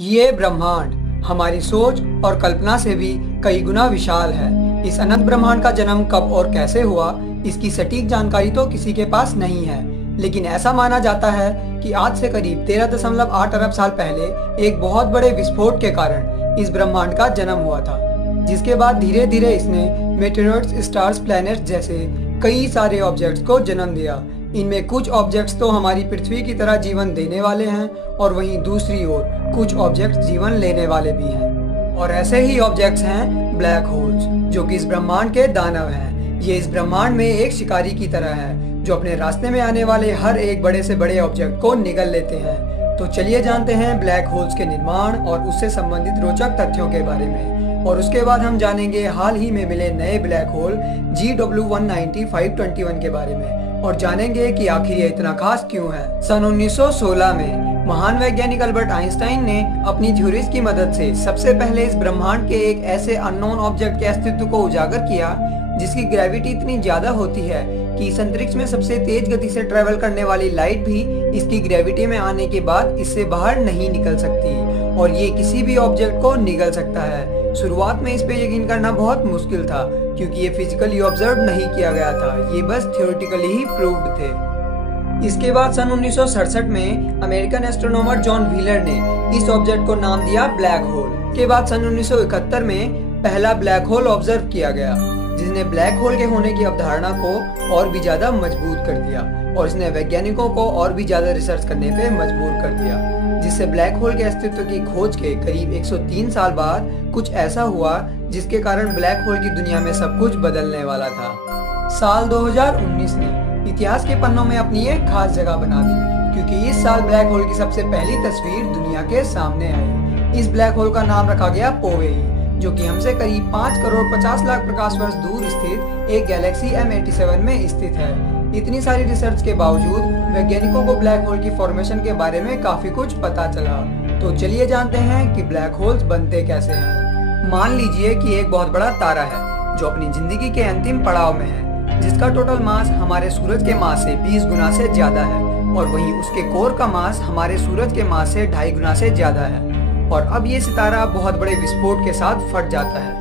ये ब्रह्मांड हमारी सोच और कल्पना से भी कई गुना विशाल है। इस अनंत ब्रह्मांड का जन्म कब और कैसे हुआ, इसकी सटीक जानकारी तो किसी के पास नहीं है, लेकिन ऐसा माना जाता है कि आज से करीब 13.8 अरब साल पहले एक बहुत बड़े विस्फोट के कारण इस ब्रह्मांड का जन्म हुआ था, जिसके बाद धीरे धीरे इसने मेटेरॉइड्स, स्टार्स, प्लैनेट्स जैसे कई सारे ऑब्जेक्ट्स को जन्म दिया। इनमें कुछ ऑब्जेक्ट्स तो हमारी पृथ्वी की तरह जीवन देने वाले हैं और वहीं दूसरी ओर कुछ ऑब्जेक्ट्स जीवन लेने वाले भी हैं। और ऐसे ही ऑब्जेक्ट्स हैं ब्लैक होल्स, जो कि इस ब्रह्मांड के दानव हैं। ये इस ब्रह्मांड में एक शिकारी की तरह है जो अपने रास्ते में आने वाले हर एक बड़े से बड़े ऑब्जेक्ट को निगल लेते हैं। तो चलिए जानते हैं ब्लैक होल्स के निर्माण और उससे संबंधित रोचक तथ्यों के बारे में, और उसके बाद हम जानेंगे हाल ही में मिले नए ब्लैक होल GW195521 के बारे में, और जानेंगे कि आखिर ये इतना खास क्यों है। सन 1916 में महान वैज्ञानिक अल्बर्ट आइंस्टाइन ने अपनी थ्योरीज की मदद से सबसे पहले इस ब्रह्मांड के एक ऐसे अननोन ऑब्जेक्ट के अस्तित्व को उजागर किया जिसकी ग्रेविटी इतनी ज्यादा होती है कि इस अंतरिक्ष में सबसे तेज गति से ट्रेवल करने वाली लाइट भी इसकी ग्रेविटी में आने के बाद इससे बाहर नहीं निकल सकती, और ये किसी भी ऑब्जेक्ट को निगल सकता है। शुरुआत में इस पे यकीन करना बहुत मुश्किल था क्योंकि ये फिजिकली ऑब्जर्व नहीं किया गया था, ये बस थ्योरेटिकली ही प्रूव्ड थे। इसके बाद सन 1967 में अमेरिकन एस्ट्रोनॉमर जॉन व्हीलर ने इस ऑब्जेक्ट को नाम दिया ब्लैक होल। के बाद सन 1971 में पहला ब्लैक होल ऑब्जर्व किया गया, जिसने ब्लैक होल के होने की अवधारणा को और भी ज्यादा मजबूत कर दिया, और इसने वैज्ञानिकों को और भी ज्यादा रिसर्च करने पे मजबूर कर दिया, जिससे ब्लैक होल के अस्तित्व की खोज के करीब 103 साल बाद कुछ ऐसा हुआ जिसके कारण ब्लैक होल की दुनिया में सब कुछ बदलने वाला था। साल 2019 ने इतिहास के पन्नों में अपनी एक खास जगह बना दी, क्योंकि इस साल ब्लैक होल की सबसे पहली तस्वीर दुनिया के सामने आई। इस ब्लैक होल का नाम रखा गया पोवेई, जो कि हमसे करीब 5 करोड़ 50 लाख प्रकाश वर्ष दूर स्थित एक गैलेक्सी M87 में स्थित है। इतनी सारी रिसर्च के बावजूद वैज्ञानिकों को ब्लैक होल की फॉर्मेशन के बारे में काफी कुछ पता चला। तो चलिए जानते हैं कि ब्लैक होल्स बनते कैसे हैं। मान लीजिए कि एक बहुत बड़ा तारा है जो अपनी जिंदगी के अंतिम पड़ाव में है, जिसका टोटल मास हमारे सूरज के मास से 20 गुना से ज्यादा है, और वहीं उसके कोर का मास हमारे सूरज के मास से 2.5 गुना से ज्यादा है। और अब ये सितारा बहुत बड़े विस्फोट के साथ फट जाता है।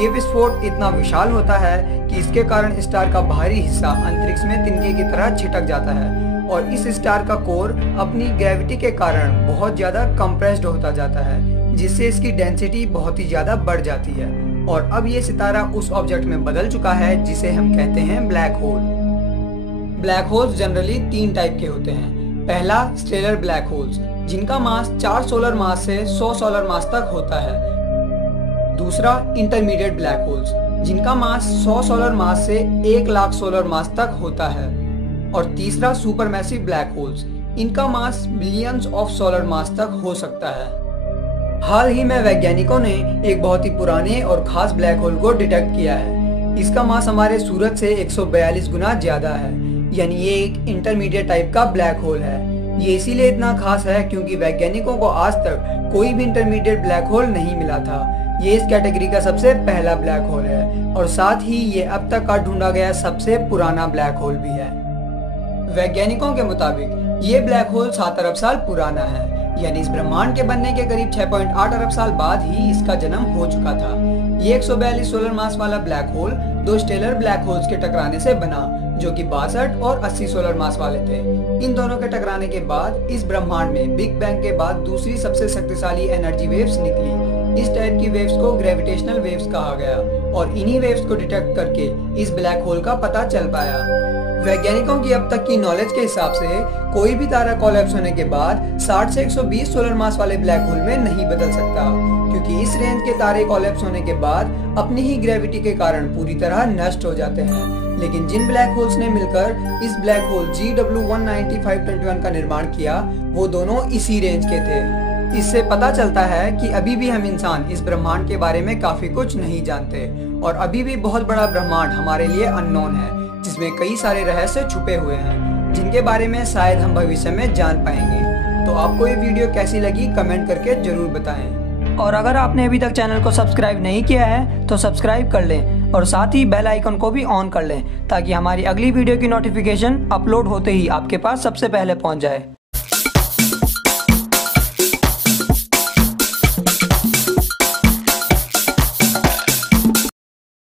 ये विस्फोट इतना विशाल होता है कि इसके कारण स्टार का बाहरी हिस्सा अंतरिक्ष में तिनके की तरह छिटक जाता है, और इस स्टार का कोर अपनी ग्रेविटी के कारण बहुत ज्यादा कंप्रेस्ड होता जाता है, जिससे इसकी डेंसिटी बहुत ही ज्यादा बढ़ जाती है। और अब ये सितारा उस ऑब्जेक्ट में बदल चुका है जिसे हम कहते हैं black hole. Black holes generally 3 type के होते हैं। पहला स्टेलर ब्लैक होल्स, जिनका मास 4 सोलर मास से 100 सोलर मास तक होता है। दूसरा इंटरमीडिएट ब्लैक होल्स, जिनका मास 100 सोलर मास से 1 लाख सोलर मास तक होता है। और तीसरा सुपरमैसिव ब्लैक होल्स, इनका मास बिलियंस ऑफ सोलर मास तक हो सकता है। हाल ही में वैज्ञानिकों ने एक बहुत ही पुराने और खास ब्लैक होल को डिटेक्ट किया है। इसका मास हमारे सूरज से 142 गुना ज्यादा है, यानी ये एक इंटरमीडिएट टाइप का ब्लैक होल है। ये इसीलिए इतना खास है क्योंकि वैज्ञानिकों को आज तक कोई भी इंटरमीडिएट ब्लैक होल नहीं मिला था। ये इस कैटेगरी का सबसे पहला ब्लैक होल है, और साथ ही ये अब तक का ढूंढा गया सबसे पुराना ब्लैक होल भी है। वैज्ञानिकों के मुताबिक ये ब्लैक होल 7 अरब साल पुराना है, यानी इस ब्रह्मांड के बनने के करीब 6.8 अरब साल बाद ही इसका जन्म हो चुका था। ये 142 सोलर मास वाला black hole 2 stellar black holes के टकराने से बना, जो कि 62 और 80 सोलर मास वाले थे। इन दोनों के टकराने के बाद इस ब्रह्मांड में बिग बैंग के बाद दूसरी सबसे शक्तिशाली एनर्जी वेव्स निकली। इस टाइप की वेव्स को ग्रेविटेशनल वेव्स कहा गया, और इन्हीं वेव्स को डिटेक्ट करके इस ब्लैक होल का पता चल पाया। वैज्ञानिकों की अब तक की नॉलेज के हिसाब से कोई भी तारा कोलैप्स होने के बाद 60 से 120 सोलर मास वाले ब्लैक होल में नहीं बदल सकता, क्योंकि इस रेंज के तारे कोलैप्स होने के बाद अपनी ही ग्रेविटी के कारण पूरी तरह नष्ट हो जाते हैं। लेकिन जिन ब्लैक होल्स ने मिलकर इस ब्लैक होल GW195521 का निर्माण किया, वो दोनों इसी रेंज के थे। इससे पता चलता है कि अभी भी हम इंसान इस ब्रह्मांड के बारे में काफी कुछ नहीं जानते, और अभी भी बहुत बड़ा ब्रह्मांड हमारे लिए अननोन है, जिसमें कई सारे रहस्य छुपे हुए हैं, जिनके बारे में शायद हम भविष्य में जान पाएंगे। तो आपको ये वीडियो कैसी लगी कमेंट करके जरूर बताएं, और अगर आपने अभी तक चैनल को सब्सक्राइब नहीं किया है तो सब्सक्राइब कर लें, और साथ ही बेल आइकन को भी ऑन कर लें, ताकि हमारी अगली वीडियो की नोटिफिकेशन अपलोड होते ही आपके पास सबसे पहले पहुंच जाए।